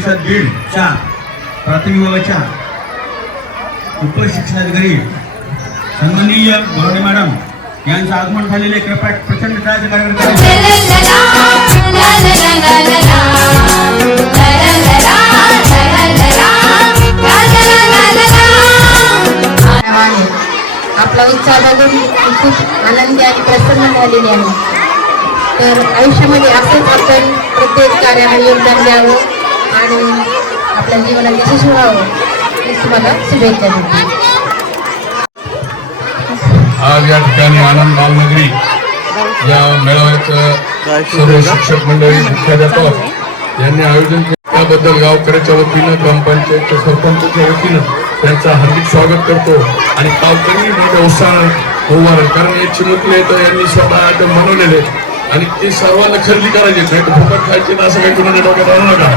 या ठिकाणी जिल्हा परिषद बीडच्या प्राथमिक विभागाच्या उपशिक्षणाधिकारी सन्माननीय गौरव मॅडम यांचं आगमन झालेले कृपया प्रचंड टाळ्याचे आपला उत्साह बघून खूप आनंदी आणि प्रसन्न झालेली आहे. तर आयुष्यामध्ये असंच आपण प्रत्येक कार्याला योगदान द्यावं. आणि आपल्या जीवनात यशस्वी व्हावं मी तुम्हाला शुभेच्छा देते. आज या ठिकाणी आनंद बालनगरी या मेळाव्याचं सर्व शिक्षक मंडळी मुख्याध्यापक यांनी आयोजन केलं. त्याबद्दल गावकऱ्याच्या वतीनं ग्रामपंचायतच्या सरपंचच्या वतीनं त्यांचं हार्दिक स्वागत करतो. आणि गावकरी मोठ्या उत्साहाने उभा कारण हे चिमुकले तर यांनी स्वतः आयटम बनवलेले आहेत. आणि ते सर्वांना खरेदी करायची नाही तर फुकट खायची ना असं काही कुणाच्या डोक्यात आणू नका.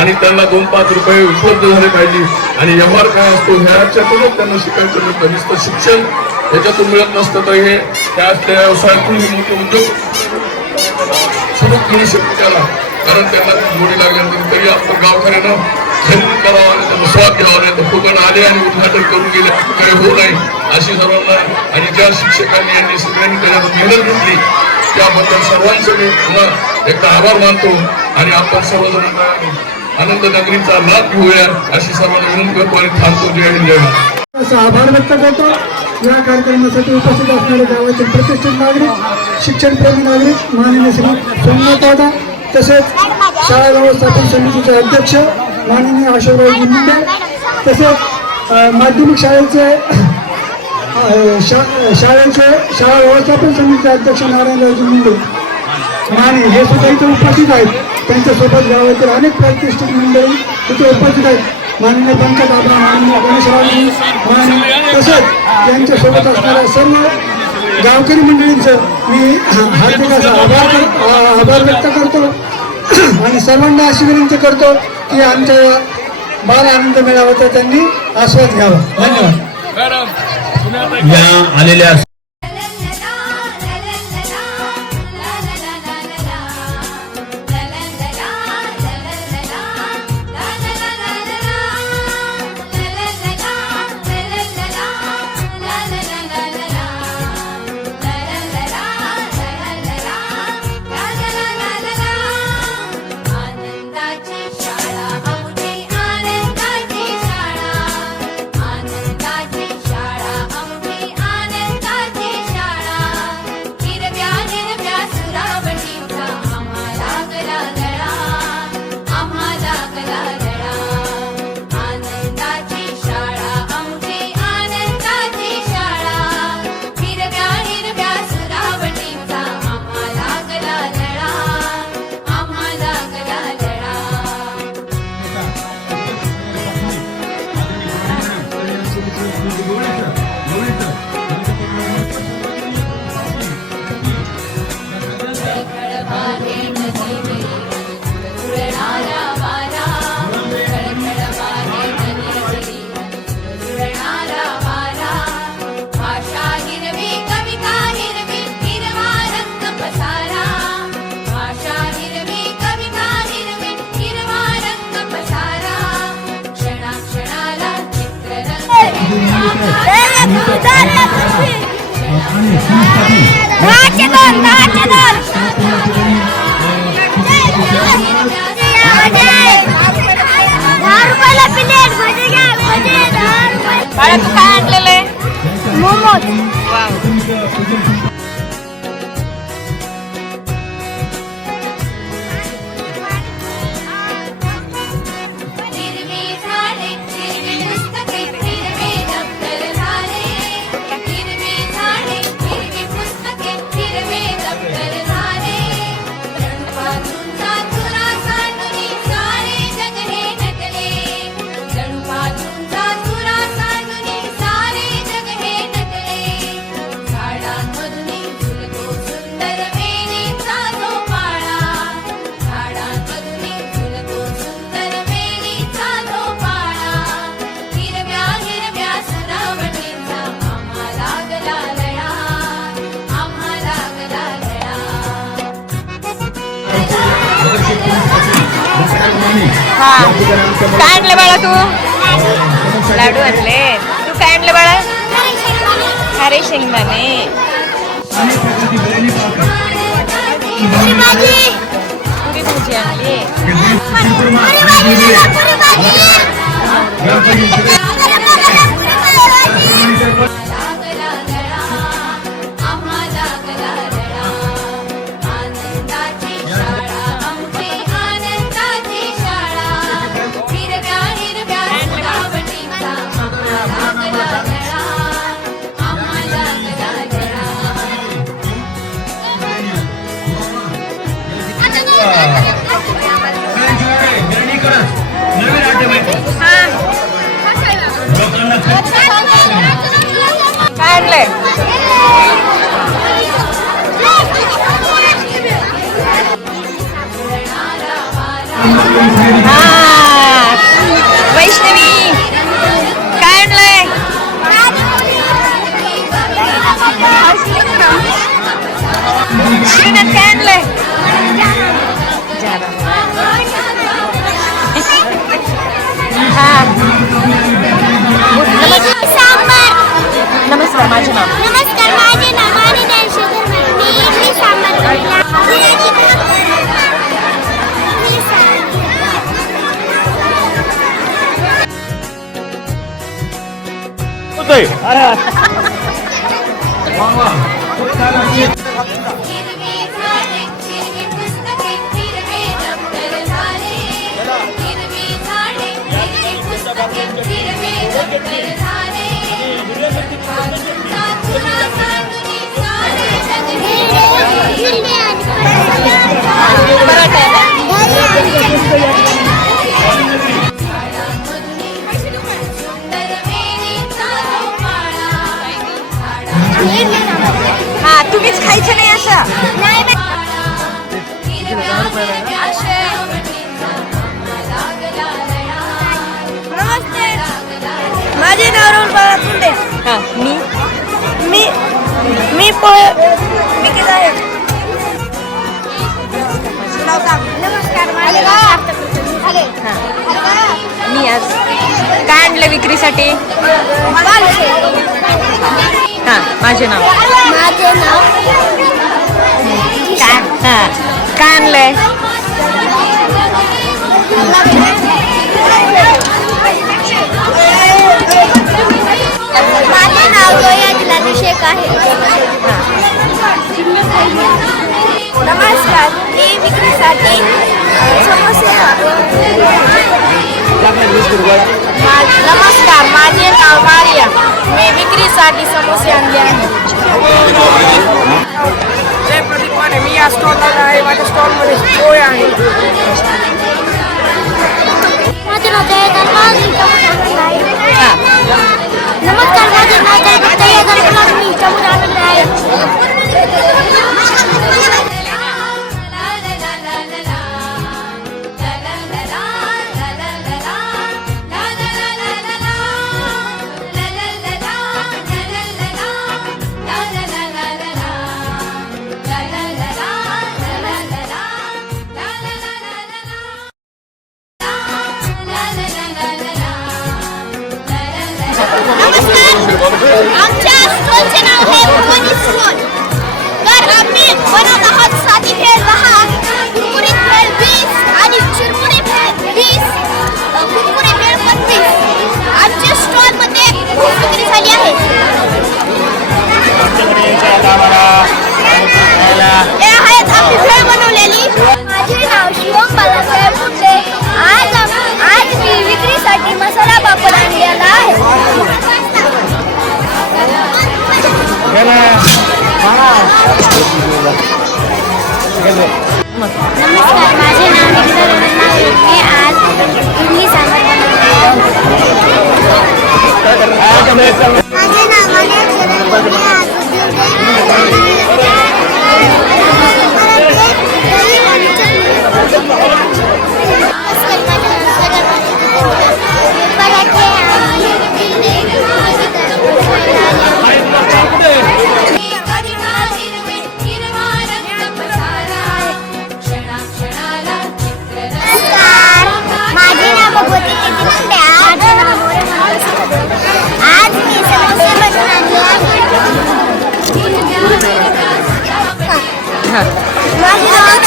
आणि त्यांना दोन पाच रुपये उपलब्ध झाले पाहिजे. आणि व्यवहार काय असतो? ह्याच्यातूनच त्यांना शिकायचं मिळतं नुसतं शिक्षण ह्याच्यातून मिळत नसतं. तर हे त्या त्या व्यवसायातून हे मोठे उद्योग सुरू करू शकतो त्याला. कारण त्यांना ती लागल्यानंतर तरी आपण गावकऱ्यांना खरेदी करावा आणि त्यांना स्वाद घ्यावा. नाही तर फुकट आले आणि उद्घाटन करून गेले. काही होऊ नाही अशी सर्वांना आणि ज्या शिक्षकांनी यांनी सगळ्यांनी त्याच्यात मेहनत घेतली त्याबद्दल सर्वांचं मी पुन्हा एकदा आभार मानतो आणि आपण सर्वजण आता आनंद नगरीचा लाभ घेऊया अशी सर्वांना विनंती करतो आणि थांबतो. जय हिंद जय असा आभार व्यक्त करतो. या कार्यक्रमासाठी उपस्थित असणारे गावातील प्रतिष्ठित नागरिक शिक्षणप्रेमी नागरिक माननीय श्री सोमनाथ दादा तसेच शाळा व्यवस्थापन समितीचे अध्यक्ष माननीय अशोकराव मुंडे तसेच माध्यमिक शाळेचे शा- शाळेचे शाळा व्यवस्थापन समितीचे अध्यक्ष नारायणरावजी मुंडे. माने हे सुद्धा इथे उपस्थित आहेत. त्यांच्यासोबत गावातील अनेक प्रतिष्ठित मंडळी इथे उपस्थित आहेत. माननीय पंकजाबा माननीय गणेशरावजी माने तसंच त्यांच्यासोबत असणाऱ्या सर्व गावकरी मंडळींचं मी हार्दिकाचा आभार आभार व्यक्त करतो. आणि सर्वांना अशी विनंती करतो की आमच्या बाल आनंद मेळाव्याचा त्यांनी आस्वाद घ्यावा. धन्यवाद. या आलेल्या काय आणलेलं आहे मोमोज हा. काय आणलं बाळा तू? लाडू आणले. तू काय आणलं बाळा? अरे शेंगदाणे. पुरी भाजी. आणली. Yun ang kanle. नमस्कार माझे नाव मी खायचं नाही असं. माझे नाव रोल बाळा मी? मी मी पोय मी आहे नमस्कार. मी आज काय आणलं विक्रीसाठी? हां माझे नाव. माझे नाव काय? हा काय आणलंय? Gracias.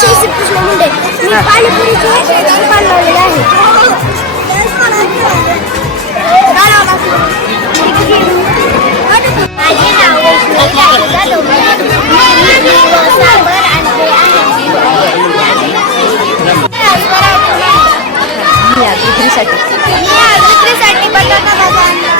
विषय श्रीकृष्ण मुंडे. मी पाणीपुरीचे दुकान लावलेले आहे. माझे नाव विक्रीसाठी. विक्रीसाठी बटाटा भाजी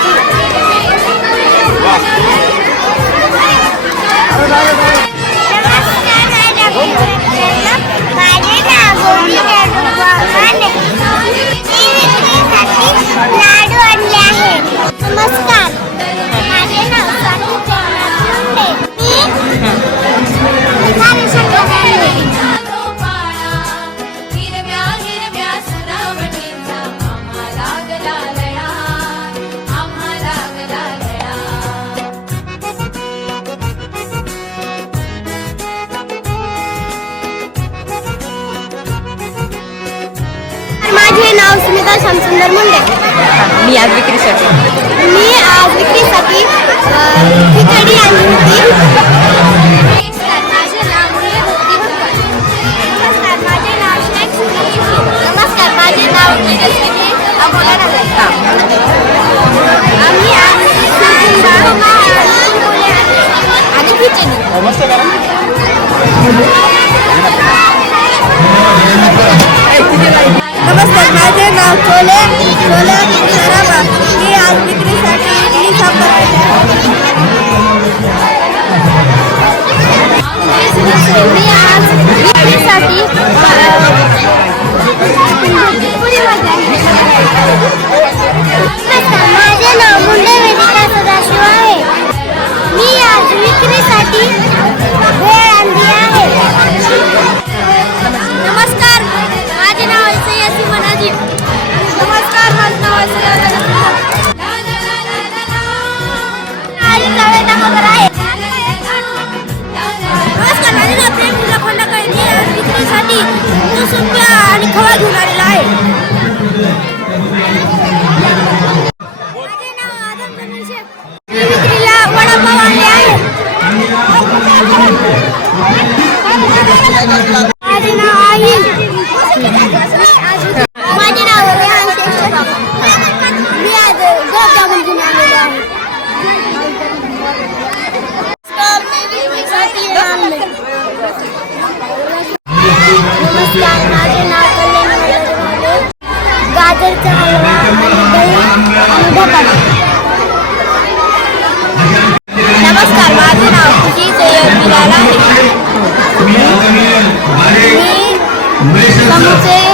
माझे नाव सुमिता श्यामसुंदर मुंडे. मी आज विक्रीसाठी. मी आज विक्रीसाठी खिचडी आणली होती. माझे नाव नमस्कार माझे नाव आम्ही आज आणि खिचडी. नमस्कार माझे नाव छोले छोले गाजरचा हलवा आणि दही आणि धपाटा नमस्कार माझे नाव खुशी सय्यद बिलाल आहे मी समोसे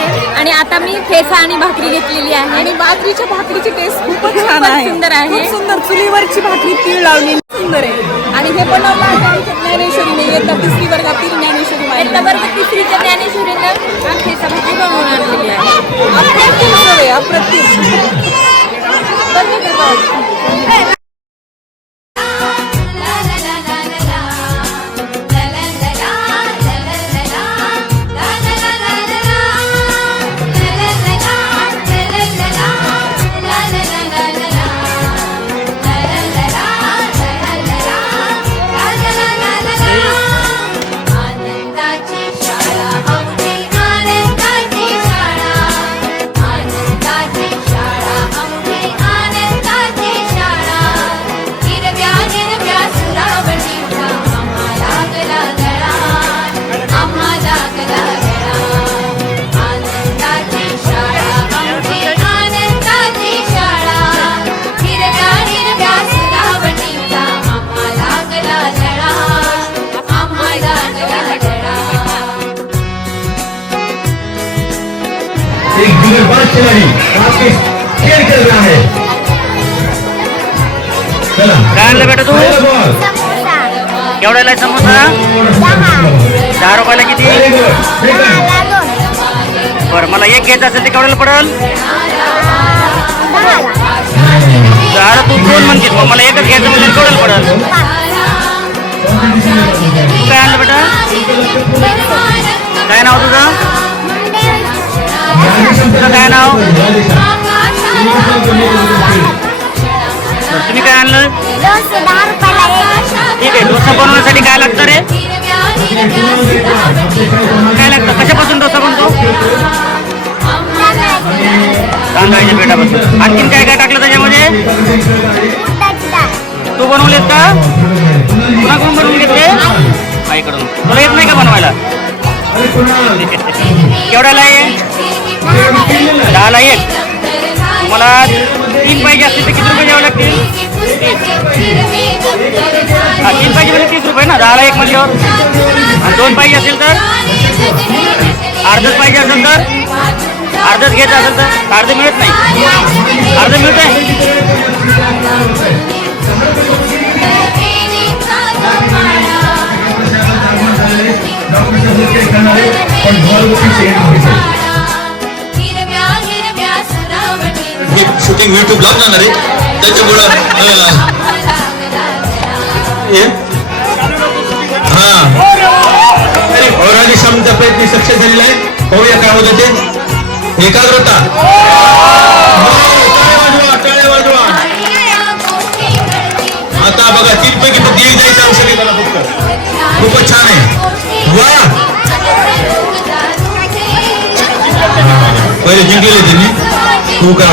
आहे. आणि आता मी ठेचा आणि भाकरी घेतलेली आहे. आणि बाजरीच्या भाकरीची टेस्ट खूपच छान आहे. सुंदर आहे. सुंदर. चुलीवरची भाकरी तीळ लावलेली. सुंदर आहे. आणि हे बनवलं आहे आमच्या ज्ञानेश्वरीने. इयत्ता तिसरी वर्गातील ज्ञानेश्वरी इयत्ता वर्ग तिसरीच्या ज्ञानेश्वरीनं ठेचा भाकरी बनवून आणलेली आहे. अप्रतिम अप्रतिम. दिग्गज खिलाड़ी आपके खेल खेल रहा है चला. काय आणलं बेटा तू. केवढ्याला समोसा दहा दहा रुपयाला किती? बरं मला एक घ्यायचं असेल ते केवढ्याला पडेल? दहाला तू दोन म्हणतेस मग मला एकच घ्यायचं म्हणजे केवढ्याला पडेल? काय आणलं बेटा? काय नाव तुम्ही काय आणलं? ठीक आहे डोसा बनवण्यासाठी काय लागतं रे? काय लागतं? कशापासून डोसा बनतो? तांदळाच्या पिठापासून. आणखीन काय काय टाकलं त्याच्यामध्ये? तू बनवलेस का? कुणाकडून बनवून घेतले? आईकडून. तुला येत नाही का बनवायला? केवढ्याला आहे? दहाला एक तुम्हाला तीन पाहिजे असतील तर किती रुपये द्यावे लागतील? हा तीन पाहिजे म्हणजे तीस रुपये ना दहाला एक म्हणजे म्हटल्यावर आणि दोन पाहिजे असेल तर? अर्धच पाहिजे असेल तर? अर्धच घ्यायचं असेल तर? अर्ध मिळत नाही. अर्ध मिळत आहे? हिरव्या शूटिंग युट्यूब लावून जाणार आहे त्याच्यामुळं अं, औरादी क्षमता प्रयत्न सक्सेस झालेला आहे. पाहूया काय होतं ते. एकाग्रता. आता बघा तीन पैकी फक्त एक जायचं अंश आहे मला फक्त. खूपच छान आहे. वा पहिले जिंकलेले त्यांनी तू का?